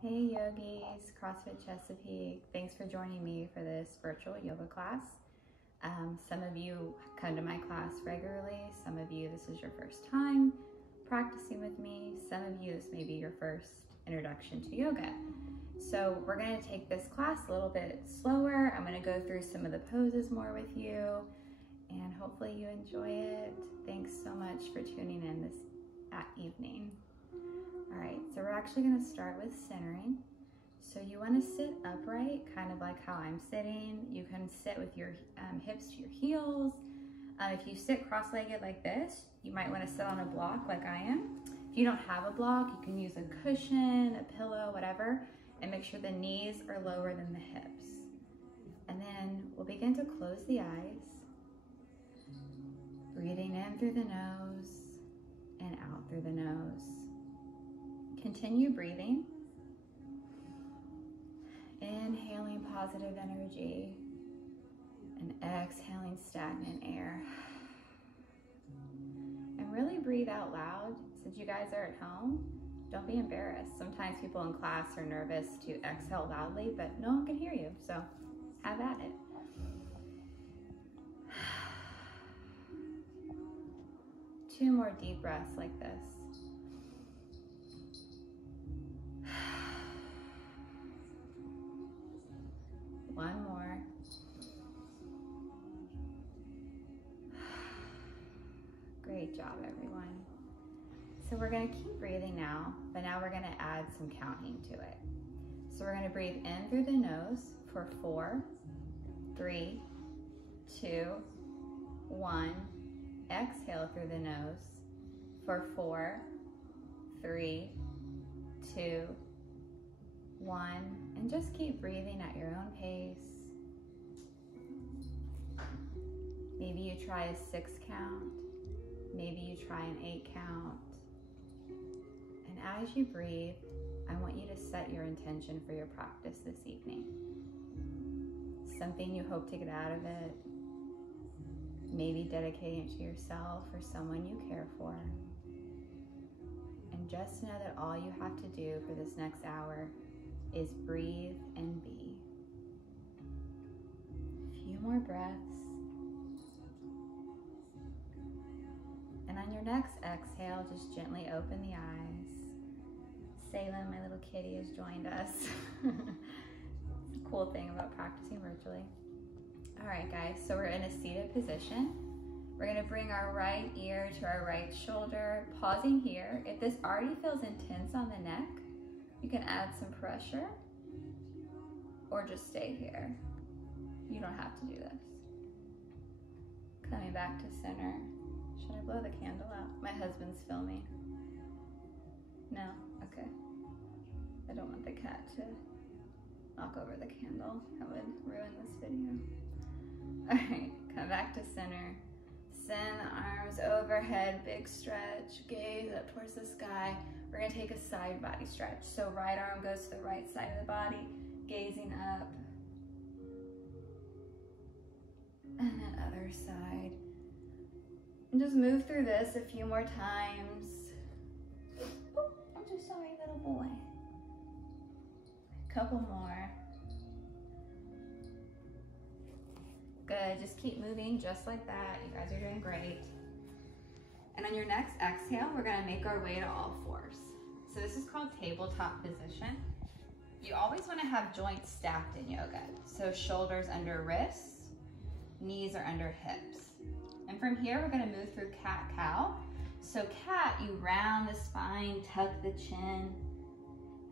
Hey yogis, CrossFit Chesapeake. Thanks for joining me for this virtual yoga class. Some of you come to my class regularly. Some of you, this is your first time practicing with me. Some of you, this may be your first introduction to yoga. So we're gonna take this class a little bit slower. I'm gonna go through some of the poses more with you and hopefully you enjoy it. Thanks so much for tuning in this evening. All right, so we're actually gonna start with centering. So you wanna sit upright, kind of like how I'm sitting. You can sit with your hips to your heels. If you sit cross-legged like this, you might wanna sit on a block like I am. If you don't have a block, you can use a cushion, a pillow, whatever, and make sure the knees are lower than the hips. And then we'll begin to close the eyes, breathing in through the nose and out through the nose. Continue breathing, inhaling positive energy and exhaling stagnant air. And really breathe out loud. Since you guys are at home, don't be embarrassed. Sometimes people in class are nervous to exhale loudly, but no one can hear you, so have at it. Two more deep breaths like this. One more. Great job, everyone. So we're gonna keep breathing now, but now we're gonna add some counting to it. So we're gonna breathe in through the nose for 4, 3, 2, 1. Exhale through the nose for 4, 3, 2, 1, and just keep breathing at your own pace. Maybe you try a 6 count, maybe you try an 8 count. And as you breathe, I want you to set your intention for your practice this evening. Something you hope to get out of it, maybe dedicating it to yourself or someone you care for. And just know that all you have to do for this next hour is breathe and be. A few more breaths. And on your next exhale, just gently open the eyes. Salem, my little kitty, has joined us. It's a cool thing about practicing virtually. All right, guys, so we're in a seated position. We're gonna bring our right ear to our right shoulder, pausing here. If this already feels intense on the neck, you can add some pressure or just stay here. You don't have to do this. Coming back to center. Should I blow the candle out? My husband's filming. No? Okay. I don't want the cat to knock over the candle. That would ruin this video. All right, come back to center. Send the arms overhead, big stretch. Gaze up towards the sky. We're gonna take a side body stretch. So right arm goes to the right side of the body, gazing up. And then other side. And just move through this a few more times. Oh, I'm so sorry, little boy. A couple more. Good, just keep moving just like that. You guys are doing great. And on your next exhale, we're gonna make our way to all fours. So this is called tabletop position. You always wanna have joints stacked in yoga. So shoulders under wrists, knees are under hips. And from here, we're gonna move through cat-cow. So cat, you round the spine, tuck the chin.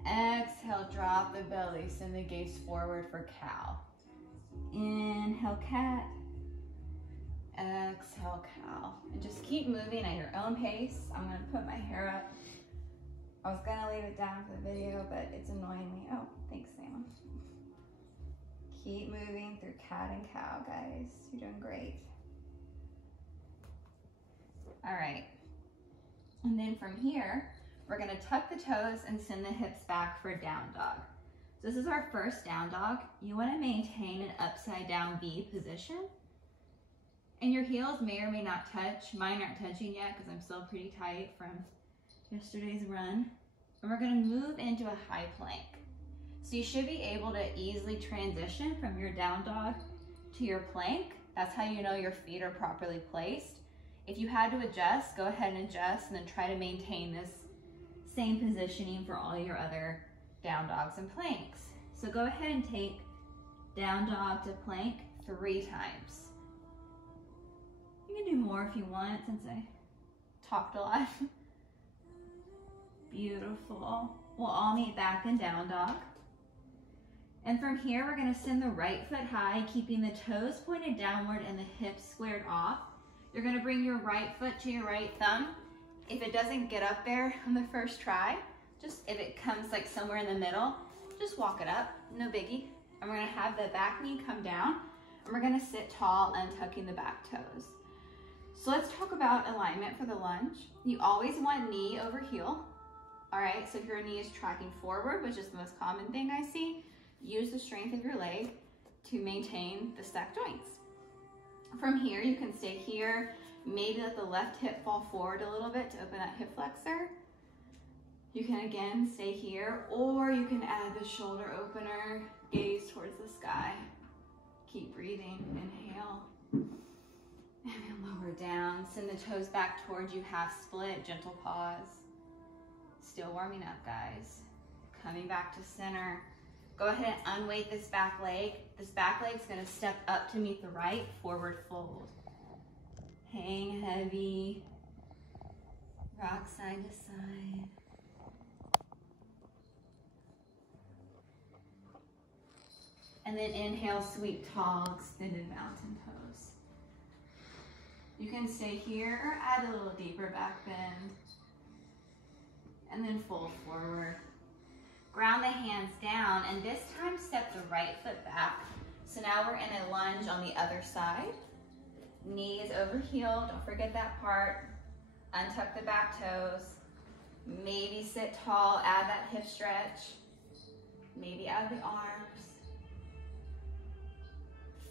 Exhale, drop the belly, send the gaze forward for cow. Inhale, cat. Exhale, cow. And just keep moving at your own pace. I'm gonna put my hair up. I was gonna leave it down for the video, but it's annoying me. Oh, thanks, Sam. Keep moving through cat and cow, guys. You're doing great. All right. And then from here, we're gonna tuck the toes and send the hips back for down dog. So this is our first down dog. You wanna maintain an upside down V position. And your heels may or may not touch. Mine aren't touching yet because I'm still pretty tight from yesterday's run. and we're gonna move into a high plank. So you should be able to easily transition from your down dog to your plank. That's how you know your feet are properly placed. If you had to adjust, go ahead and adjust, and then try to maintain this same positioning for all your other down dogs and planks. So go ahead and take down dog to plank 3 times. You can do more if you want, since I talked a lot. Beautiful. We'll all meet back in down dog. And from here, we're gonna send the right foot high, keeping the toes pointed downward and the hips squared off. You're gonna bring your right foot to your right thumb. If it doesn't get up there on the first try, just if it comes like somewhere in the middle, just walk it up, no biggie. And we're gonna have the back knee come down, and we're gonna sit tall, untucking the back toes. So let's talk about alignment for the lunge. You always want knee over heel. All right, so if your knee is tracking forward, which is the most common thing I see, use the strength of your leg to maintain the stacked joints. From here, you can stay here. Maybe let the left hip fall forward a little bit to open that hip flexor. You can again stay here, or you can add the shoulder opener, gaze towards the sky. Keep breathing, inhale. And then lower down, send the toes back towards you, half split, gentle pause. Still warming up, guys. Coming back to center. Go ahead and unweight this back leg. This back leg's gonna step up to meet the right, forward fold. Hang heavy, rock side to side. And then inhale, sweep tall, extended mountain pose. You can stay here or add a little deeper back bend. And then fold forward. Ground the hands down, and this time step the right foot back. So now we're in a lunge on the other side. Knee is over heel, don't forget that part. Untuck the back toes. Maybe sit tall, add that hip stretch. Maybe add the arms.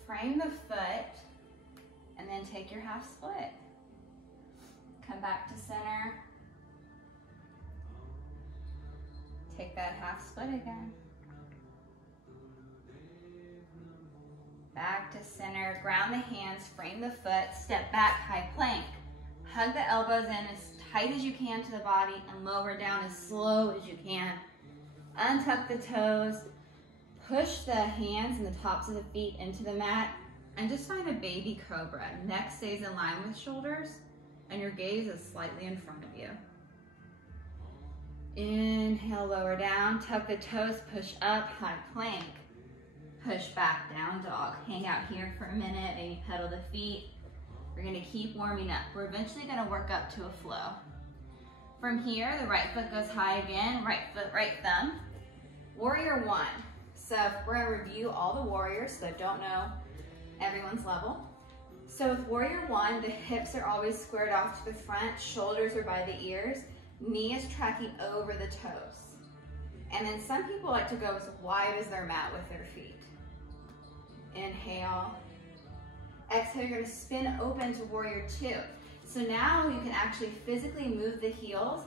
Frame the foot, and then take your half split. Come back to center. Take that half split again. Back to center, ground the hands, frame the foot, step back, high plank. Hug the elbows in as tight as you can to the body and lower down as slow as you can. Untuck the toes, push the hands and the tops of the feet into the mat, and just find a baby cobra. Neck stays in line with shoulders, and your gaze is slightly in front of you. Inhale, lower down, tuck the toes, push up, high plank. Push back, down dog. Hang out here for a minute, maybe pedal the feet. We're gonna keep warming up. We're eventually gonna work up to a flow. From here, the right foot goes high again, right foot, right thumb. Warrior one. So we're gonna review all the warriors, so I don't know everyone's level. So with warrior one, the hips are always squared off to the front, shoulders are by the ears, knee is tracking over the toes. And then some people like to go as wide as their mat with their feet. Inhale. Exhale, you're gonna spin open to warrior two. So now you can actually physically move the heels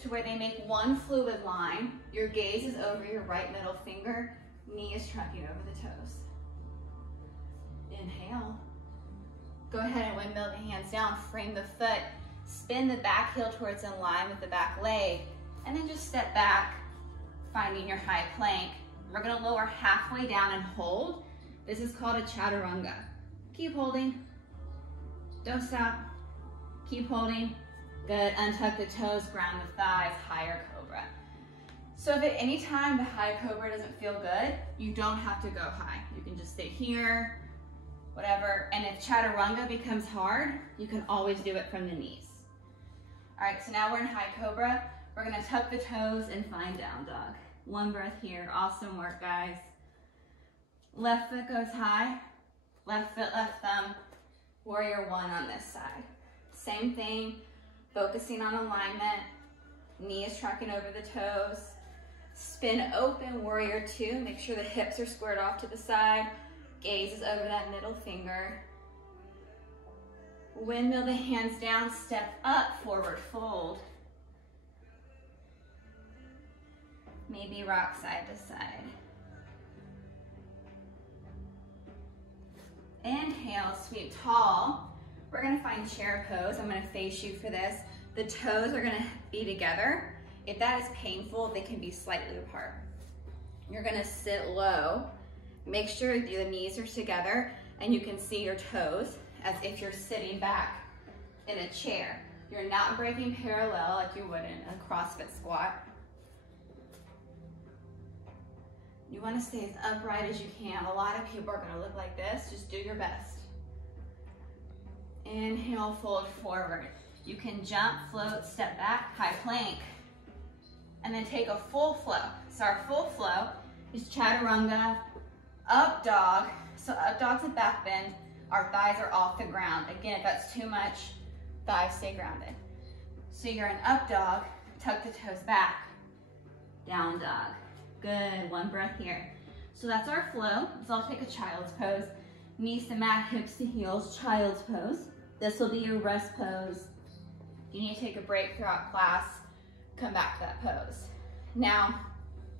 to where they make one fluid line. Your gaze is over your right middle finger, knee is tracking over the toes. Inhale. Go ahead and windmill the hands down, frame the foot, spin the back heel towards in line with the back leg, and then just step back, finding your high plank. We're gonna lower halfway down and hold. This is called a chaturanga. Keep holding, don't stop, keep holding. Good, untuck the toes, ground the thighs, higher cobra. So if at any time the high cobra doesn't feel good, you don't have to go high. You can just stay here, whatever. And if chaturanga becomes hard, you can always do it from the knees. All right, so now we're in high cobra. We're gonna tuck the toes and find down dog. One breath here, awesome work, guys. Left foot goes high, left foot, left thumb, warrior one on this side. Same thing, focusing on alignment, knee is tracking over the toes. Spin open, warrior two, make sure the hips are squared off to the side, gaze is over that middle finger. Windmill the hands down, step up, forward fold. Maybe rock side to side. Inhale, sweep tall. We're gonna find chair pose. I'm gonna face you for this. The toes are gonna be together. If that is painful, they can be slightly apart. You're gonna sit low. Make sure the knees are together and you can see your toes as if you're sitting back in a chair. You're not breaking parallel like you would in a CrossFit squat. You want to stay as upright as you can. A lot of people are going to look like this. Just do your best. Inhale, fold forward. You can jump, float, step back, high plank. And then take a full flow. So our full flow is chaturanga, up dog. So up dog's a back bend. Our thighs are off the ground. Again, if that's too much, thighs stay grounded. So you're in up dog, tuck the toes back, down dog. Good, one breath here. So that's our flow. So I'll take a child's pose. Knees to mat, hips to heels, child's pose. This will be your rest pose. You need to take a break throughout class, come back to that pose. Now,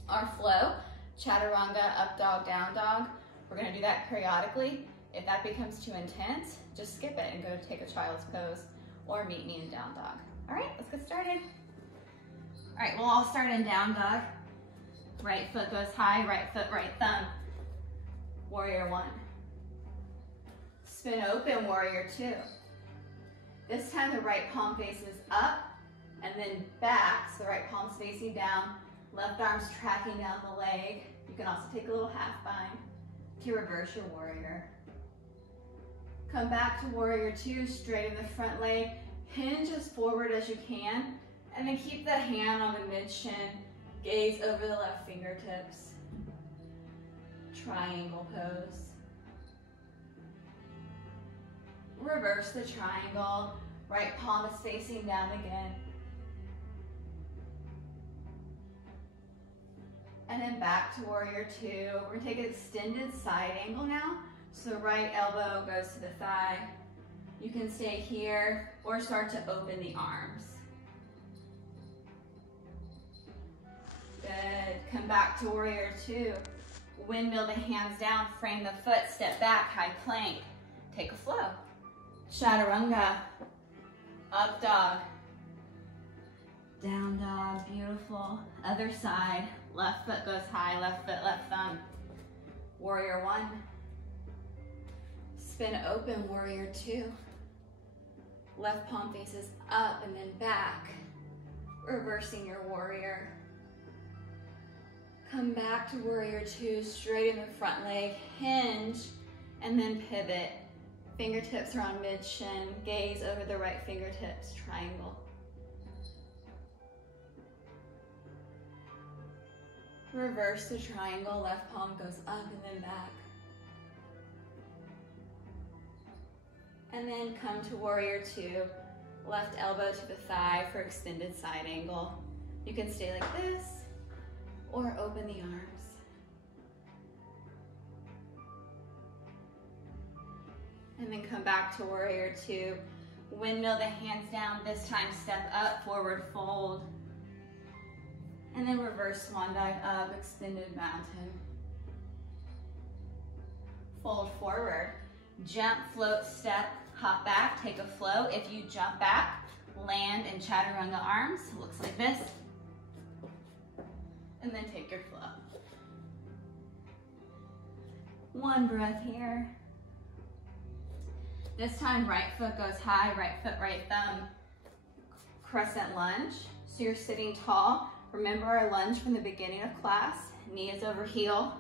our flow, chaturanga, up dog, down dog. We're gonna do that periodically. If that becomes too intense, just skip it and go take a child's pose or meet me in down dog. All right, let's get started. All right, we'll all start in down dog. Right foot goes high, right foot, right thumb. Warrior one. Spin open, warrior two. This time the right palm faces up and then back, so the right palm's facing down, left arm's tracking down the leg. You can also take a little half bind to reverse your warrior. Come back to warrior two, straighten the front leg, hinge as forward as you can, and then keep the hand on the mid shin. Gaze over the left fingertips. Triangle pose. Reverse the triangle. Right palm is facing down again. And then back to warrior two. We're gonna take an extended side angle now. So the right elbow goes to the thigh. You can stay here or start to open the arms. Good. Come back to warrior two. Windmill the hands down, frame the foot, step back, high plank. Take a flow. Chaturanga. Up dog. Down dog, beautiful. Other side. Left foot goes high, left foot, left thumb. Warrior one. Spin open, warrior two. Left palm faces up and then back. Reversing your warrior. Come back to warrior two, straighten the front leg, hinge, and then pivot. Fingertips are on mid-shin, gaze over the right fingertips, triangle. Reverse the triangle, left palm goes up and then back. And then come to warrior two, left elbow to the thigh for extended side angle. You can stay like this, or open the arms. And then come back to warrior two. Windmill the hands down, this time step up, forward fold. And then reverse swan dive up, extended mountain. Fold forward, jump, float, step, hop back, take a flow. If you jump back, land in chaturanga arms, it looks like this. And then take your flow. One breath here. This time, right foot goes high, right foot, right thumb. Crescent lunge. So you're sitting tall. Remember our lunge from the beginning of class. Knee is over heel.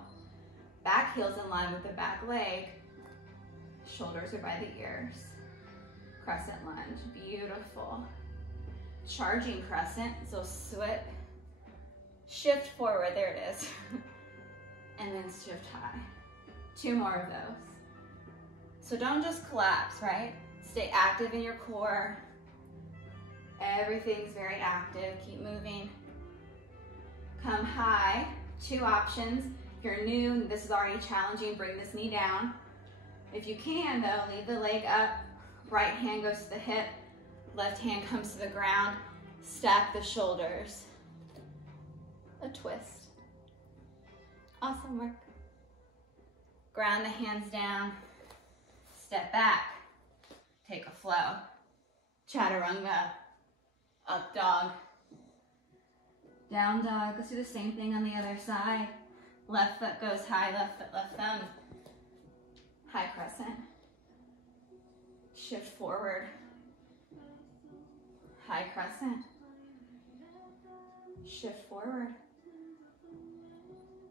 Back heel's in line with the back leg. Shoulders are by the ears. Crescent lunge, beautiful. Charging crescent, so swip. Shift forward, there it is. And then shift high. Two more of those. So don't just collapse, right? Stay active in your core. Everything's very active, keep moving. Come high, two options. If you're new, this is already challenging, bring this knee down. If you can though, leave the leg up, right hand goes to the hip, left hand comes to the ground, stack the shoulders. A twist. Awesome work. Ground the hands down. Step back. Take a flow. Chaturanga. Up dog. Down dog. Let's do the same thing on the other side. Left foot goes high, left foot, left thumb. High crescent. Shift forward. High crescent. Shift forward.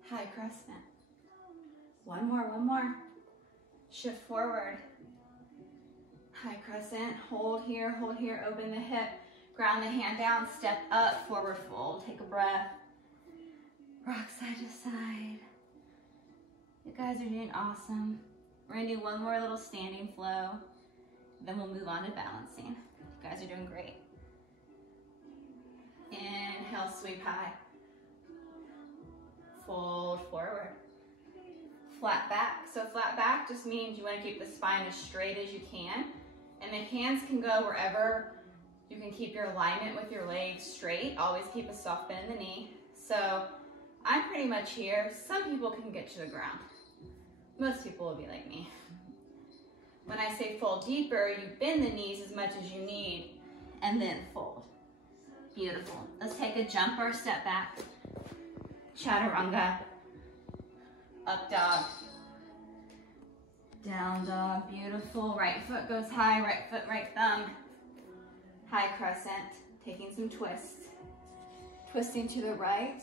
High crescent. One more. Shift forward. High crescent. Hold here, open the hip. Ground the hand down, step up, forward fold. Take a breath. Rock side to side. You guys are doing awesome. We're gonna do one more little standing flow, then we'll move on to balancing. You guys are doing great. Inhale, sweep high. Fold forward. Flat back. So flat back just means you want to keep the spine as straight as you can. And the hands can go wherever you can keep your alignment with your legs straight. Always keep a soft bend in the knee. So I'm pretty much here. Some people can get to the ground. Most people will be like me. When I say fold deeper, you bend the knees as much as you need and then fold. Beautiful. Let's take a jump or a step back. Chaturanga. Up dog. Down dog. Beautiful. Right foot goes high, right foot, right thumb. High crescent. Taking some twists. Twisting to the right.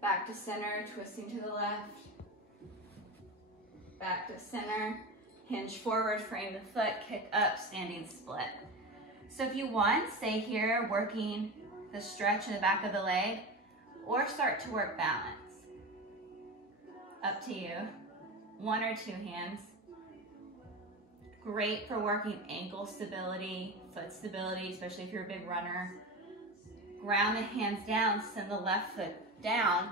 Back to center, twisting to the left. Back to center. Hinge forward, frame the foot, kick up, standing split. So if you want, stay here working the stretch in the back of the leg, or start to work balance. Up to you. One or two hands. Great for working ankle stability, foot stability, especially if you're a big runner. Ground the hands down, send the left foot down.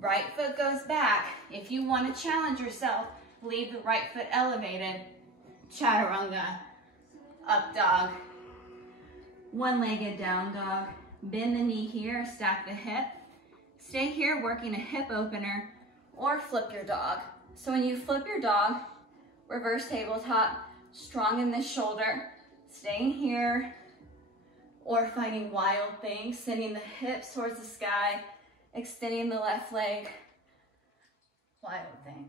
Right foot goes back. If you want to challenge yourself, leave the right foot elevated. Chaturanga. Up dog. One-legged down dog. Bend the knee here, stack the hip. Stay here working a hip opener or flip your dog. So when you flip your dog, reverse tabletop, strong in this shoulder, staying here, or fighting wild things, sending the hips towards the sky, extending the left leg, wild thing.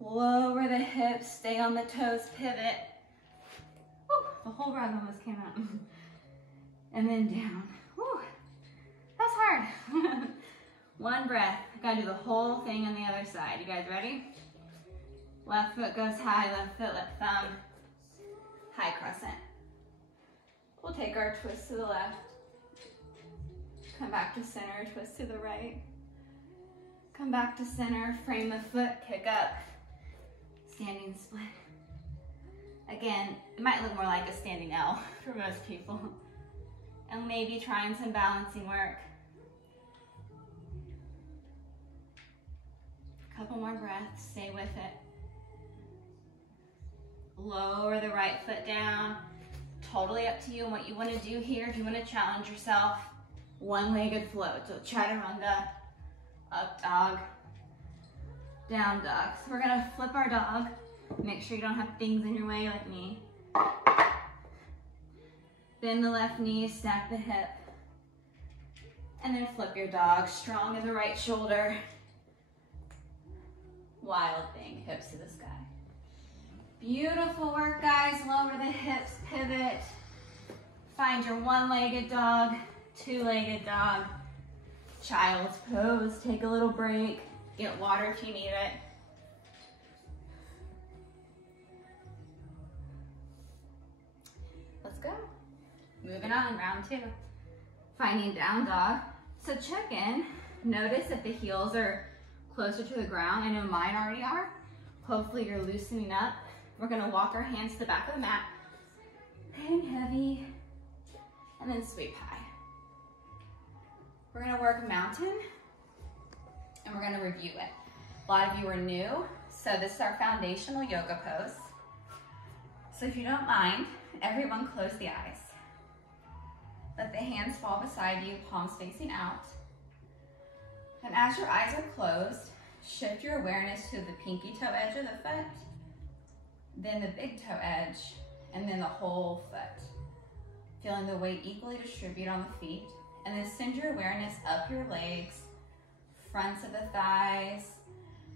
Lower the hips, stay on the toes, pivot. Woo, the whole rug almost came out. And then down. Woo, that's hard. One breath. Gotta do the whole thing on the other side. You guys ready? Left foot goes high, left foot, left thumb. High crescent. We'll take our twist to the left. Come back to center, twist to the right. Come back to center, frame the foot, kick up. Standing split. Again, it might look more like a standing L for most people. And maybe trying some balancing work. Couple more breaths, stay with it. Lower the right foot down. Totally up to you and what you want to do here. If you want to challenge yourself, one-legged float. So chaturanga, up dog, down dog. So we're gonna flip our dog. Make sure you don't have things in your way like me. Bend the left knee, stack the hip. And then flip your dog, strong in the right shoulder. Wild thing, hips to the sky. Beautiful work, guys. Lower the hips, pivot. Find your one-legged dog, two-legged dog. Child's pose, take a little break. Get water if you need it. Let's go. Moving on, round two. Finding down dog. So check in. Notice if the heels are closer to the ground. I know mine already are. Hopefully you're loosening up. We're gonna walk our hands to the back of the mat. Hang heavy. And then sweep high. We're gonna work mountain. And we're gonna review it. A lot of you are new. So this is our foundational yoga pose. So if you don't mind, everyone close the eyes. Let the hands fall beside you, palms facing out. And as your eyes are closed, shift your awareness to the pinky toe edge of the foot, then the big toe edge, and then the whole foot. Feeling the weight equally distribute on the feet, and then send your awareness up your legs, fronts of the thighs,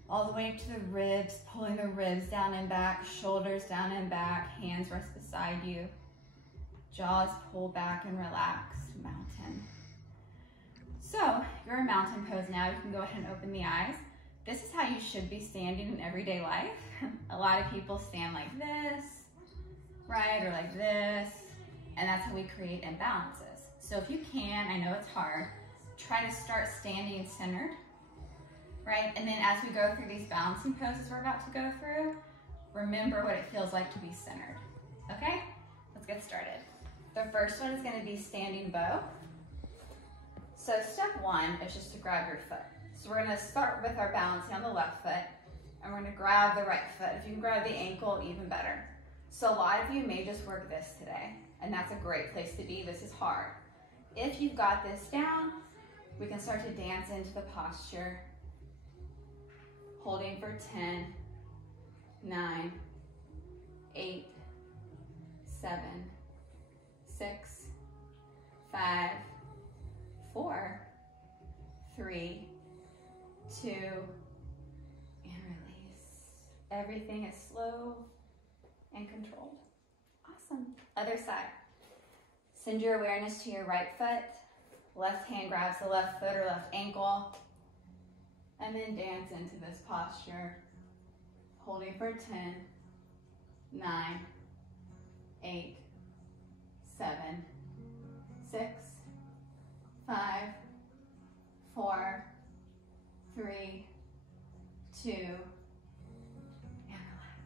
all the way to the ribs, pulling the ribs down and back, shoulders down and back, hands rest beside you, jaws pull back and relax, mountain. So you're in mountain pose now. You can go ahead and open the eyes. This is how you should be standing in everyday life. A lot of people stand like this, right, or like this, and that's how we create imbalances. So if you can, I know it's hard, try to start standing centered, right? And then as we go through these balancing poses we're about to go through, remember what it feels like to be centered, okay? Let's get started. The first one is gonna be standing bow. So step one is just to grab your foot. So we're gonna start with our balancing on the left foot, and we're gonna grab the right foot. If you can grab the ankle, even better. So a lot of you may just work this today, and that's a great place to be. This is hard. If you've got this down, we can start to dance into the posture, holding for 10, 9, 8, 7, 6, 5, 4, 3, 2, and release. Everything is slow and controlled. Awesome. Other side. Send your awareness to your right foot. Left hand grabs the left foot or left ankle. And then dance into this posture. Holding for 10, 9, 8, 7, 6, 5, 4, 3, 2, and relax.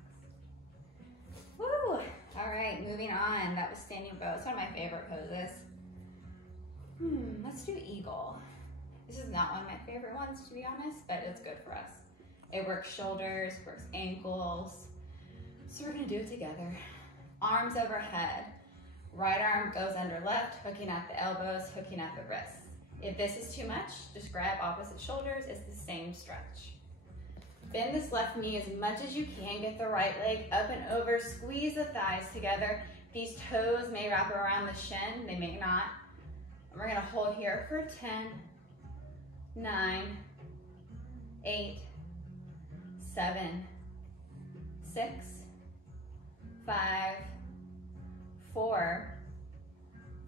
Woo! All right, moving on. That was standing bow. It's one of my favorite poses. Let's do eagle. This is not one of my favorite ones, to be honest, but it's good for us. It works shoulders, works ankles. So we're gonna do it together. Arms overhead. Right arm goes under left, hooking at the elbows, hooking at the wrists. If this is too much, just grab opposite shoulders. It's the same stretch. Bend this left knee as much as you can. Get the right leg up and over. Squeeze the thighs together. These toes may wrap around the shin. They may not. And we're gonna hold here for 10, 9, 8, 7, 6, 5, 4,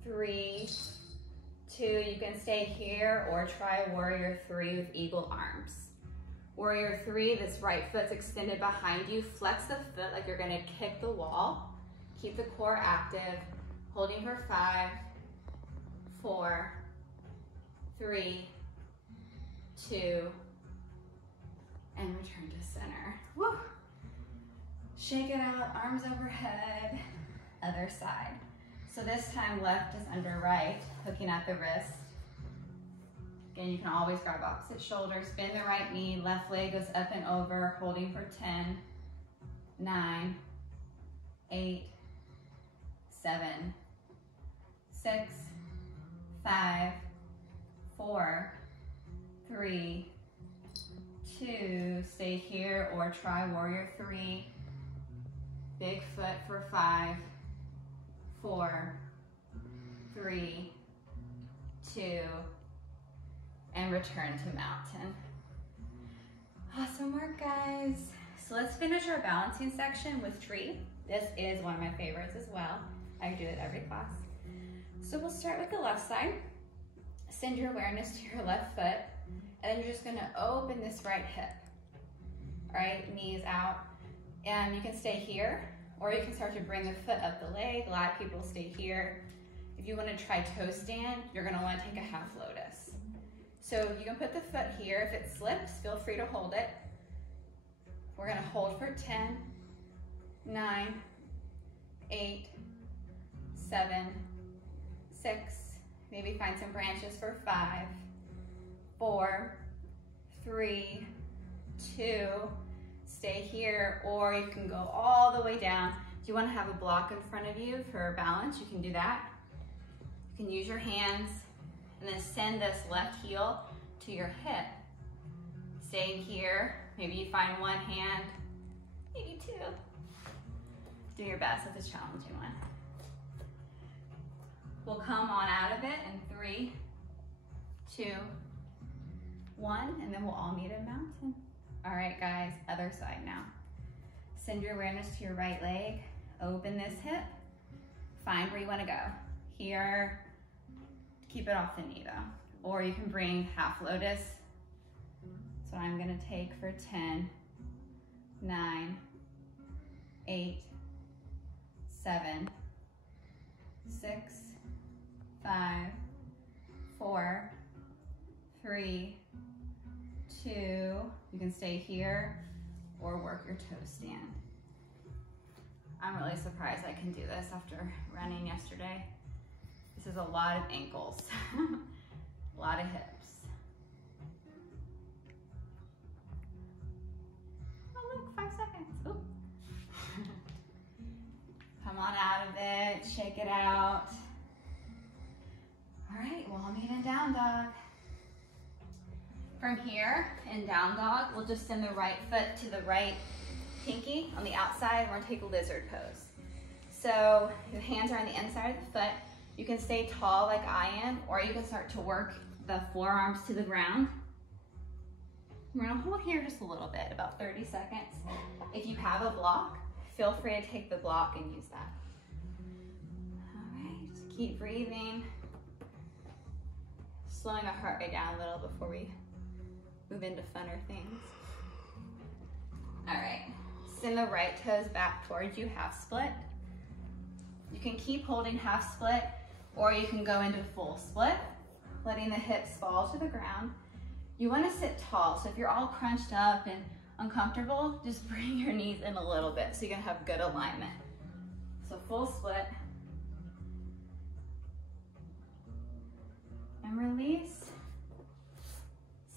3, 2. You can stay here or try warrior 3 with eagle arms. Warrior 3, this right foot's extended behind you. Flex the foot like you're gonna kick the wall. Keep the core active. Holding for 5, 4, 3, 2, and return to center. Woo! Shake it out, arms overhead. Other side. So this time left is under right, hooking at the wrist. Again, you can always grab opposite shoulders, bend the right knee, left leg goes up and over, holding for 10, 9, 8, 7, 6, 5, 4, 3, 2. Stay here or try warrior 3. Big foot for 5, 4, 3, 2, and return to mountain. Awesome work, guys. So let's finish our balancing section with tree. This is one of my favorites as well. I do it every class. So we'll start with the left side. Send your awareness to your left foot, and then you're just gonna open this right hip. All right, knees out. And you can stay here, or you can start to bring the foot up the leg. A lot of people stay here. If you wanna try toe stand, you're gonna wanna take a half lotus. So you can put the foot here. If it slips, feel free to hold it. We're gonna hold for 10, 9, 8, 7, 6, maybe find some branches for 5, 4, 3, 2, stay here, or you can go all the way down. If you want to have a block in front of you for balance, you can do that. You can use your hands and then send this left heel to your hip Stay here. Maybe you find one hand, maybe two. Do your best with this challenging one. We'll come on out of it in 3, 2, 1, and then we'll all meet at mountain. All right, guys, other side now. Send your awareness to your right leg. Open this hip. Find where you want to go. Here, keep it off the knee though. Or you can bring half lotus. So I'm gonna take for 10, 9, 8, 7, 6, 5, 4, 3, 2. You can stay here or work your toe stand. I'm really surprised I can do this after running yesterday. This is a lot of ankles, a lot of hips. Oh look, 5 seconds. Ooh. Come on out of it, shake it out. All right, we'll all meet in down dog. From here, in down dog, we'll just send the right foot to the right pinky on the outside. We're gonna take a lizard pose. So your hands are on the inside of the foot. You can stay tall like I am, or you can start to work the forearms to the ground. We're gonna hold here just a little bit, about 30 seconds. If you have a block, feel free to take the block and use that. All right, just keep breathing. Slowing the heart rate down a little before we move into funner things. All right, send the right toes back towards you, half split. You can keep holding half split, or you can go into full split, letting the hips fall to the ground. You wanna sit tall, so if you're all crunched up and uncomfortable, just bring your knees in a little bit so you can have good alignment. So full split. And release.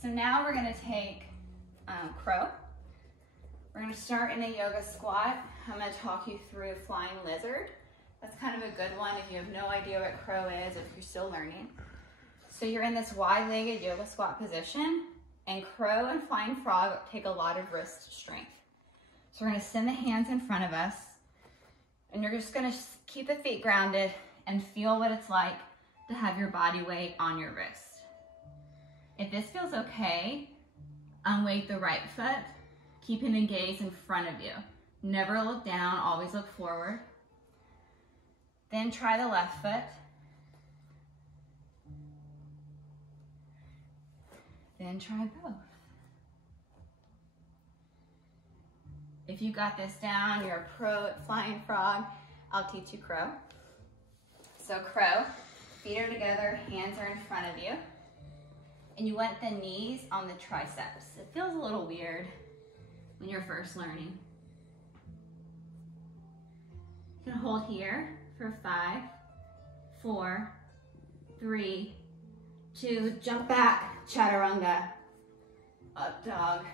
So now we're gonna take crow. We're gonna start in a yoga squat. I'm gonna talk you through flying lizard. That's kind of a good one if you have no idea what crow is, if you're still learning. So you're in this wide-legged yoga squat position, and crow and flying frog take a lot of wrist strength. So we're gonna send the hands in front of us, and you're just gonna keep the feet grounded and feel what it's like to have your body weight on your wrist. If this feels okay, unweight the right foot, keeping the gaze in front of you. Never look down, always look forward. Then try the left foot. Then try both. If you got this down, you're a pro at flying frog, I'll teach you crow. So crow, feet are together, hands are in front of you. And you want the knees on the triceps. It feels a little weird when you're first learning. You can hold here for 5, 4, 3, 2, jump back, chaturanga, up dog,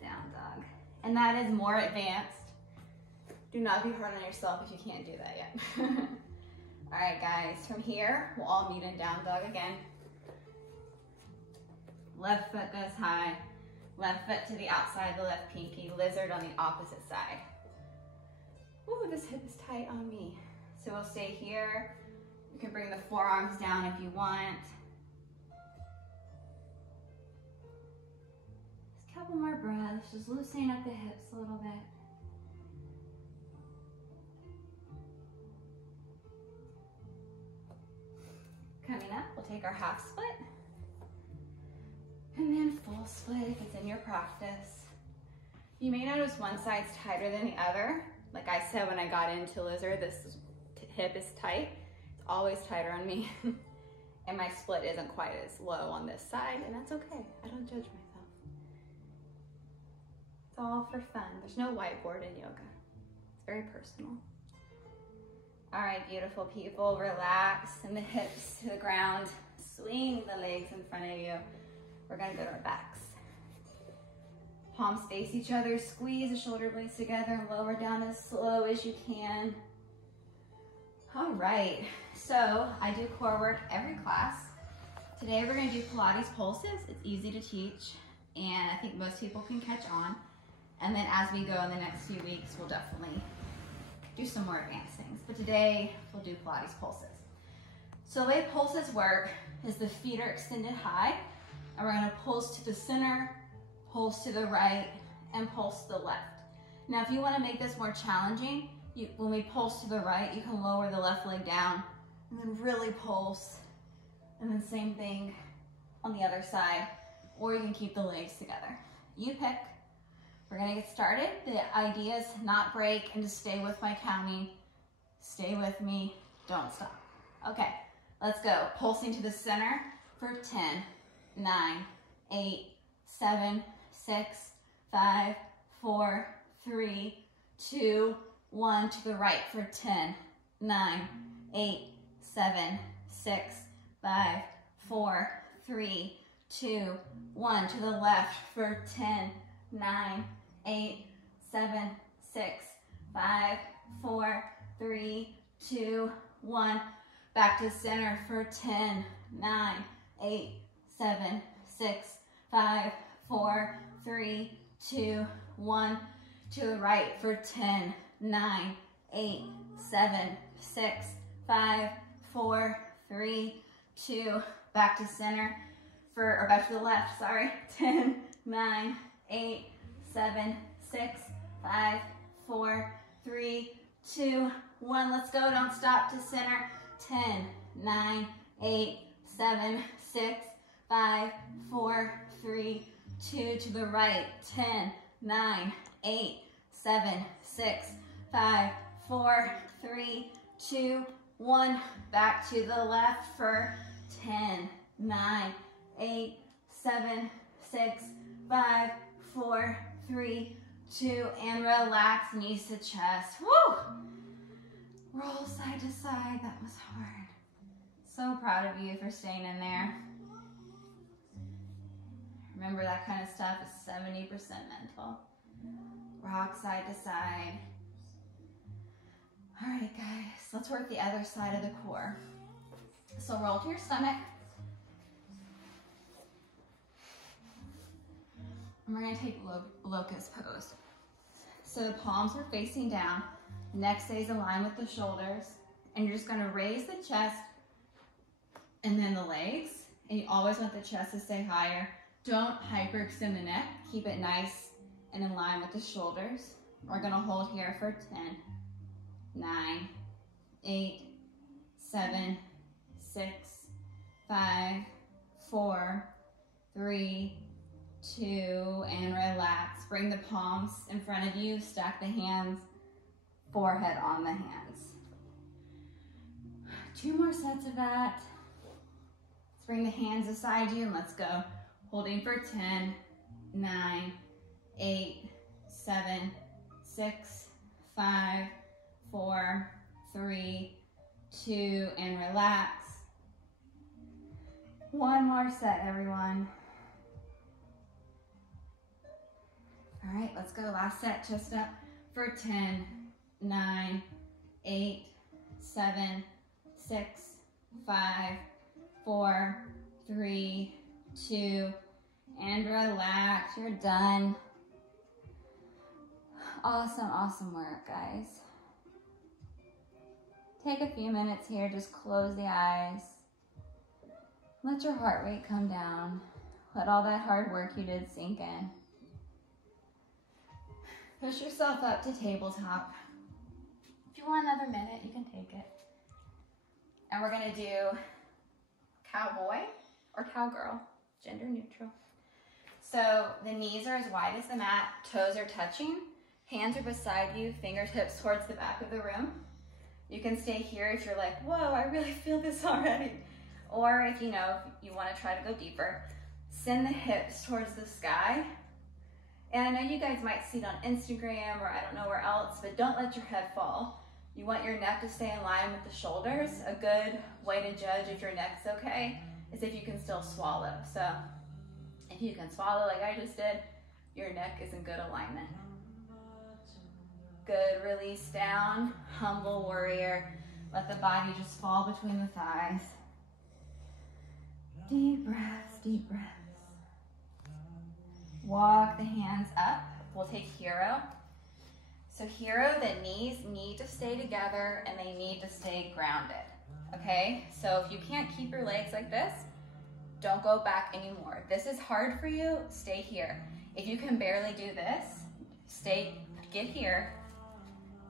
down dog. And that is more advanced. Do not be hard on yourself if you can't do that yet. All right, guys, from here, we'll all meet in down dog again. Left foot goes high, left foot to the outside, the left pinky, lizard on the opposite side. Ooh, this hip is tight on me. So we'll stay here. You can bring the forearms down if you want. Just a couple more breaths, just loosening up the hips a little bit. Coming up, we'll take our half split. And then full split if it's in your practice. You may notice one side's tighter than the other. Like I said, when I got into lizard, this hip is tight. It's always tighter on me. And my split isn't quite as low on this side, and that's okay. I don't judge myself. It's all for fun. There's no whiteboard in yoga. It's very personal. All right, beautiful people, relax, send the hips to the ground. Swing the legs in front of you. We're gonna go to our backs. Palms face each other, squeeze the shoulder blades together and lower down as slow as you can. All right, so I do core work every class. Today we're going to do Pilates pulses. It's easy to teach, and I think most people can catch on. And then as we go in the next few weeks, we'll definitely do some more advanced things. But today we'll do Pilates pulses. So the way pulses work is the feet are extended high, and we're going to pulse to the center, pulse to the right, and pulse to the left. Now if you want to make this more challenging, when we pulse to the right, you can lower the left leg down and then really pulse. And then same thing on the other side, or you can keep the legs together. You pick. We're gonna get started. The idea is to not break and to stay with my counting. Stay with me, don't stop. Okay, let's go. Pulsing to the center for 10, 9, 8, 7, 6, 5, 4, 3, 2, 1. To the right for 10, 9, 8, 7, 6, 5, 4, 3, 2, 1. To the left for 10, 9, 8, 7, 6, 5, 4, 3, 2, 1. Back to center for 10, 9, 8, 7, 6, 5, 4, 3, 2, 1. To the right for 10, 9, 8, 7, 6, 5, 4, 3, 2. Back to center or back to the left, sorry. 10, 9, 8, 7, 6, 5, 4, 3, 2, 1. Let's go, don't stop, to center. 10, 9, 8, 7, 6, 5, 4, 3, 2. To the right. 10, 9, 8, 7, 6, 5, 4, 3, 2, 1. Back to the left for 10, 9, 8, 7, 6, 5, 4, 3, 2, and relax, knees to chest. Woo! Roll side to side. That was hard. So proud of you for staying in there. Remember, that kind of stuff is 70% mental. Rock side to side. All right, guys, let's work the other side of the core. So roll to your stomach. And we're gonna take locust pose. So the palms are facing down, neck stays aligned with the shoulders, and you're just gonna raise the chest and then the legs, and you always want the chest to stay higher. Don't hyperextend the neck, keep it nice and in line with the shoulders. We're gonna hold here for 10, 9, 8, 7, 6, 5, 4, 3, 2, and relax. Bring the palms in front of you, stack the hands, forehead on the hands. 2 more sets of that. Let's bring the hands beside you and let's go. Holding for 10, 9, 8, 7, 6, 5, 4, 3, 2, and relax. 1 more set, everyone. All right, let's go. Last set, chest up for 10, 9, 8, 7, 6, 5, 4, 3, 2, and relax. You're done. Awesome, awesome work, guys. Take a few minutes here, just close the eyes. Let your heart rate come down. Let all that hard work you did sink in. Push yourself up to tabletop. If you want another minute, you can take it. And we're gonna do cowboy or cowgirl, gender neutral. So the knees are as wide as the mat, toes are touching, hands are beside you, fingertips towards the back of the room. You can stay here if you're like, whoa, I really feel this already. Or if you want to try to go deeper, send the hips towards the sky. And I know you guys might see it on Instagram or I don't know where else, but don't let your head fall. You want your neck to stay in line with the shoulders. A good way to judge if your neck's okay is if you can still swallow. So if you can swallow like I just did, your neck is in good alignment. Good, release down, humble warrior. Let the body just fall between the thighs. Deep breaths, deep breaths. Walk the hands up. We'll take hero. So hero, the knees need to stay together and they need to stay grounded, okay? So if you can't keep your legs like this, don't go back anymore. If this is hard for you, stay here. If you can barely do this, get here,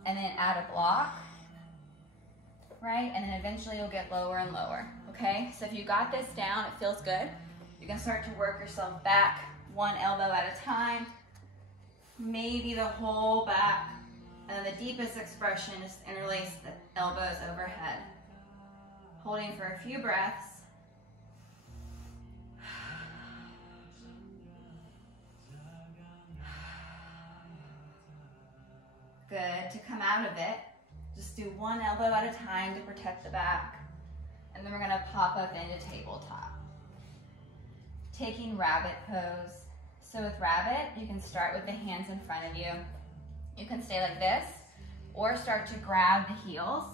and then add a block, right? And then eventually you'll get lower and lower, okay? So if you got this down, it feels good. You can start to work yourself back, one elbow at a time, maybe the whole back. And then the deepest expression is interlace the elbows overhead. Holding for a few breaths. Good. To come out of it, just do one elbow at a time to protect the back. And then we're going to pop up into tabletop. Taking rabbit pose. So with rabbit, you can start with the hands in front of you. You can stay like this, or start to grab the heels,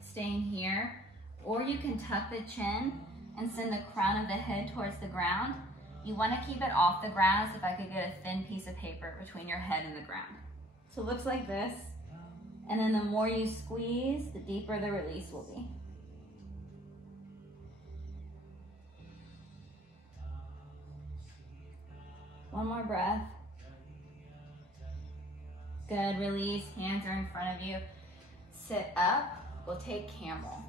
staying here, or you can tuck the chin and send the crown of the head towards the ground. You want to keep it off the ground, so if I could get a thin piece of paper between your head and the ground. So it looks like this, and then the more you squeeze, the deeper the release will be. One more breath. Good, release, hands are in front of you. Sit up, we'll take camel.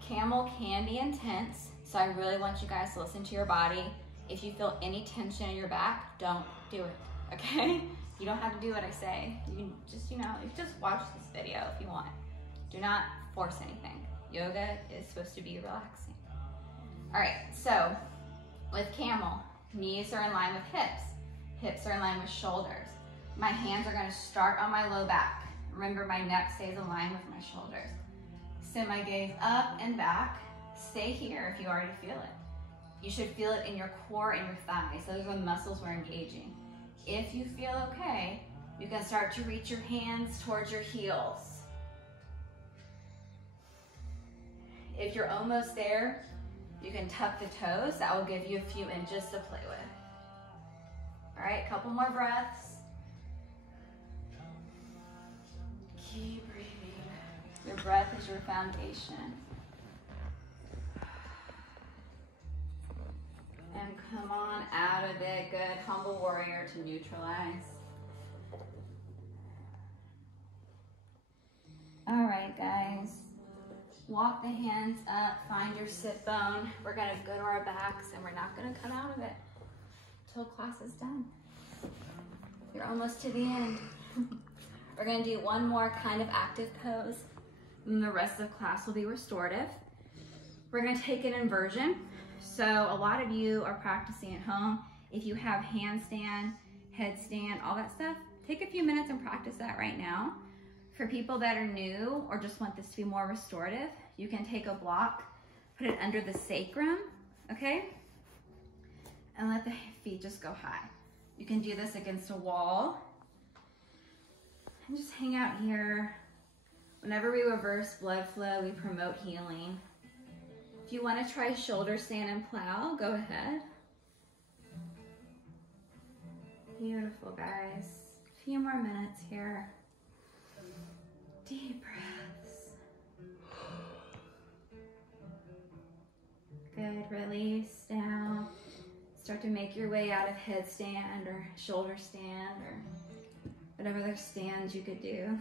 Camel can be intense, so I really want you guys to listen to your body. If you feel any tension in your back, don't do it, okay? You don't have to do what I say. You can just, you just watch this video if you want. Do not force anything. Yoga is supposed to be relaxing. All right, so with camel, knees are in line with hips. Hips are in line with shoulders. My hands are gonna start on my low back. Remember, my neck stays aligned with my shoulders. Send my gaze up and back. Stay here if you already feel it. You should feel it in your core and your thighs. Those are the muscles we're engaging. If you feel okay, you can start to reach your hands towards your heels. If you're almost there, you can tuck the toes. That will give you a few inches to play with. All right, a couple more breaths. Keep breathing. Your breath is your foundation. And come on out of it. Good. Humble warrior to neutralize. All right, guys. Walk the hands up. Find your sit bone. We're going to go to our backs, and we're not going to come out of it until class is done. You're almost to the end. We're going to do one more kind of active pose, and the rest of class will be restorative. We're going to take an inversion. So a lot of you are practicing at home. If you have handstand, headstand, all that stuff, take a few minutes and practice that right now. For people that are new or just want this to be more restorative, you can take a block, put it under the sacrum, okay? And let the feet just go high. You can do this against a wall. And just hang out here. Whenever we reverse blood flow, we promote healing. If you want to try shoulder stand and plow, go ahead. Beautiful, guys. A few more minutes here. Deep breaths. Good, release down. Start to make your way out of headstand or shoulder stand or whatever other stands you could do.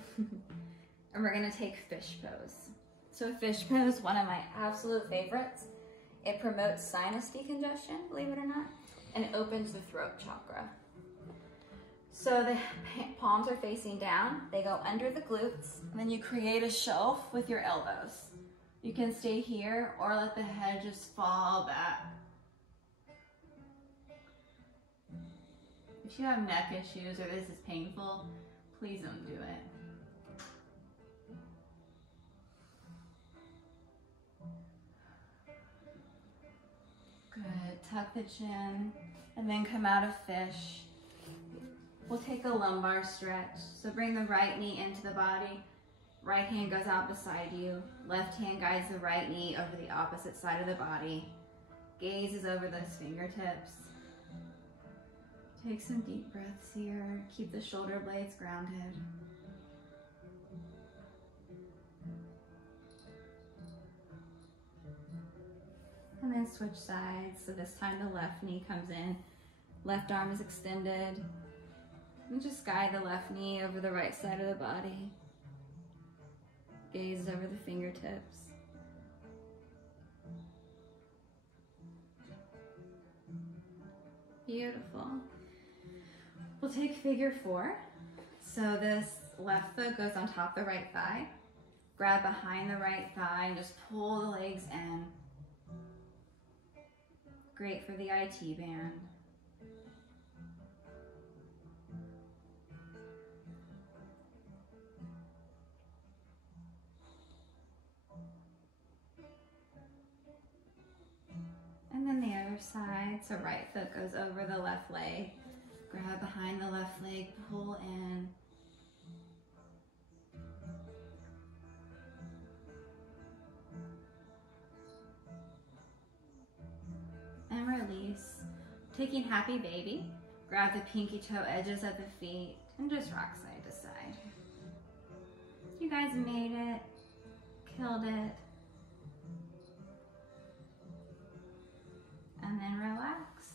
And we're gonna take fish pose. So fish pose, one of my absolute favorites. It promotes sinus decongestion, believe it or not, and it opens the throat chakra. So the palms are facing down, they go under the glutes, and then you create a shelf with your elbows. You can stay here or let the head just fall back. If you have neck issues or this is painful, please don't do it. Good, tuck the chin and then come out of fish. We'll take a lumbar stretch. So bring the right knee into the body. Right hand goes out beside you. Left hand guides the right knee over the opposite side of the body. Gaze is over those fingertips. Take some deep breaths here. Keep the shoulder blades grounded. And then switch sides. So this time the left knee comes in, left arm is extended. And just guide the left knee over the right side of the body. Gaze over the fingertips. Beautiful. We'll take figure 4. So this left foot goes on top of the right thigh. Grab behind the right thigh and just pull the legs in. Great for the IT band. And then the other side, so right foot goes over the left leg. Grab behind the left leg, pull in. And release. Taking happy baby, grab the pinky toe edges of the feet and just rock side to side. You guys made it, killed it. And then relax.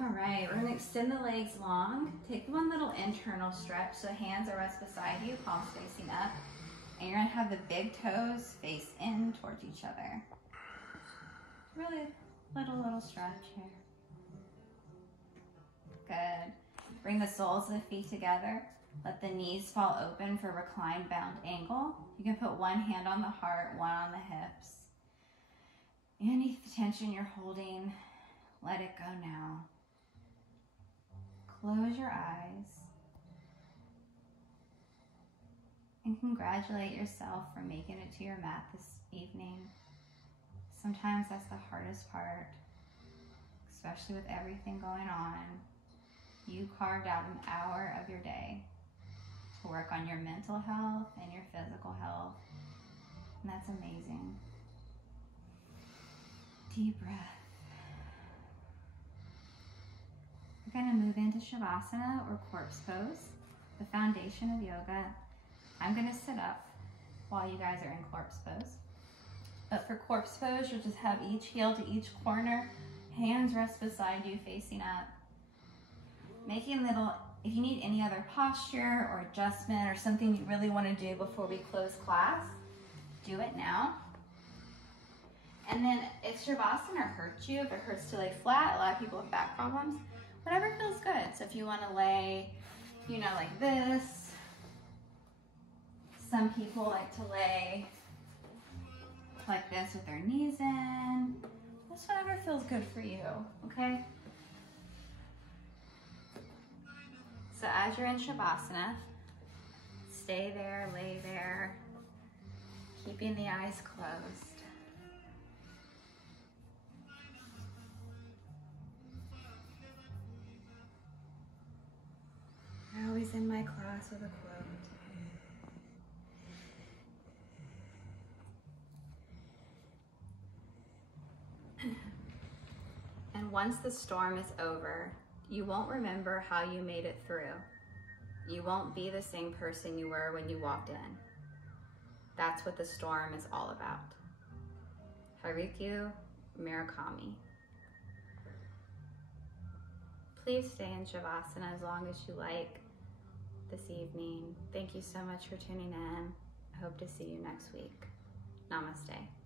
All right, we're gonna extend the legs long. Take one little internal stretch. So hands are rest beside you, palms facing up. And you're gonna have the big toes face in towards each other. Really little stretch here. Good. Bring the soles of the feet together. Let the knees fall open for reclined bound angle. You can put one hand on the heart, one on the hips. Any tension you're holding, let it go now. Close your eyes. And congratulate yourself for making it to your mat this evening. Sometimes that's the hardest part, especially with everything going on. You carved out an hour of your day to work on your mental health and your physical health, and that's amazing. Deep breath. We're going to move into Shavasana or corpse pose, the foundation of yoga. I'm going to sit up while you guys are in corpse pose. But for corpse pose, you'll just have each heel to each corner, hands rest beside you facing up. Making little, if you need any other posture or adjustment or something you really want to do before we close class, do it now. And then if Shavasana hurts you, if it hurts to lay flat, a lot of people have back problems, whatever feels good. So if you want to lay, you know, like this, some people like to lay like this with their knees in. Just whatever feels good for you, okay? So as you're in Shavasana, stay there, lay there, keeping the eyes closed. I always end my class with a quote. And once the storm is over, you won't remember how you made it through. You won't be the same person you were when you walked in. That's what the storm is all about. Haruki Murakami. Please stay in Shavasana as long as you like this evening. Thank you so much for tuning in. I hope to see you next week. Namaste.